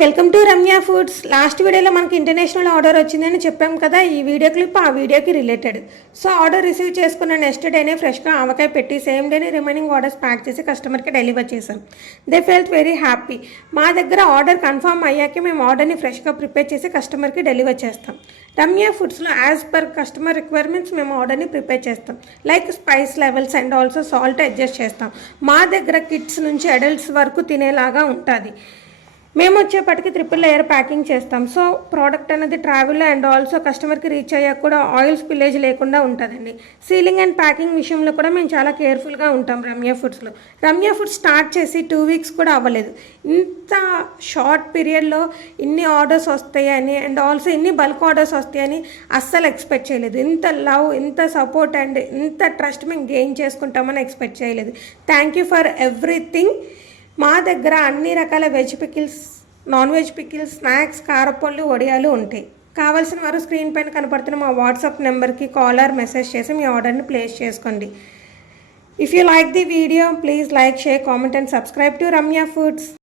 Welcome to Ramya foods. Last వీడియోలో మనకి international order వచ్చిందని చెప్పాం కదా. ఈ వీడియో క్లిప్ ఆ వీడియోకి రిలేటెడ్. సో ఆర్డర్ రిసీవ్ చేసుకున్న నెక్స్ట్ డేనే ఫ్రెష్గా ఆవకాయ పెట్టి సేమ్ డేనే రిమైనింగ్ ఆర్డర్స్ ప్యాక్ చేసి కస్టమర్కి డెలివర్ చేసాం. They felt very happy. మా దగ్గర ఆర్డర్ కన్ఫర్మ్ అయ్యాకే మేము ఆర్డర్ని ఫ్రెష్గా ప్రిపేర్ చేసి కస్టమర్కి డెలివర్ చేస్తాం. రమ్య ఫుడ్స్లో యాజ్ పర్ కస్టమర్ రిక్వైర్మెంట్స్ మేము ఆర్డర్ని ప్రిపేర్ చేస్తాం. Like spice levels and also salt adjust చేస్తాం. మా దగ్గర కిడ్స్ నుంచి అడల్ట్స్ వరకు తినేలాగా ఉంటుంది. మేము వచ్చేపటికి 3 లేయర్ ప్యాకింగ్ చేస్తాం. సో ప్రోడక్ట్ అనేది ట్రావెల్ అండ్ ఆల్సో కస్టమర్కి రీచ్ అయ్యాక కూడా ఆయిల్ స్పిల్లేజ్ లేకుండా ఉంటుందండి. సీలింగ్ అండ్ ప్యాకింగ్ విషయంలో కూడా మేము చాలా కేర్ఫుల్గా ఉంటాం రమ్య ఫుడ్స్లో. రమ్య ఫుడ్స్ స్టార్ట్ చేసి 2 వీక్స్ కూడా అవ్వలేదు. ఇంత షార్ట్ పీరియడ్లో ఇన్ని ఆర్డర్స్ వస్తాయని అండ్ ఆల్సో ఇన్ని బల్క్ ఆర్డర్స్ వస్తాయని అస్సలు ఎక్స్పెక్ట్ చేయలేదు. ఇంత లవ్, ఇంత సపోర్ట్ అండ్ ఇంత ట్రస్ట్ మేము గెయిన్ చేసుకుంటామని ఎక్స్పెక్ట్ చేయలేదు. Thank you for everything. మా దగ్గర అన్ని రకాల veg pickles, non veg pickles, snacks, కారపళ్ళు, వడియాలు ఉంటాయి. కావాల్సిన వారు స్క్రీన్ పైన కనపడుతున్న మా వాట్సాప్ నెంబర్కి కాల్ ఆర్ మెసేజ్ చేసి మీ ఆర్డర్ని ప్లేస్ చేసుకోండి. If you like the video please like, share, comment and subscribe to Ramya foods.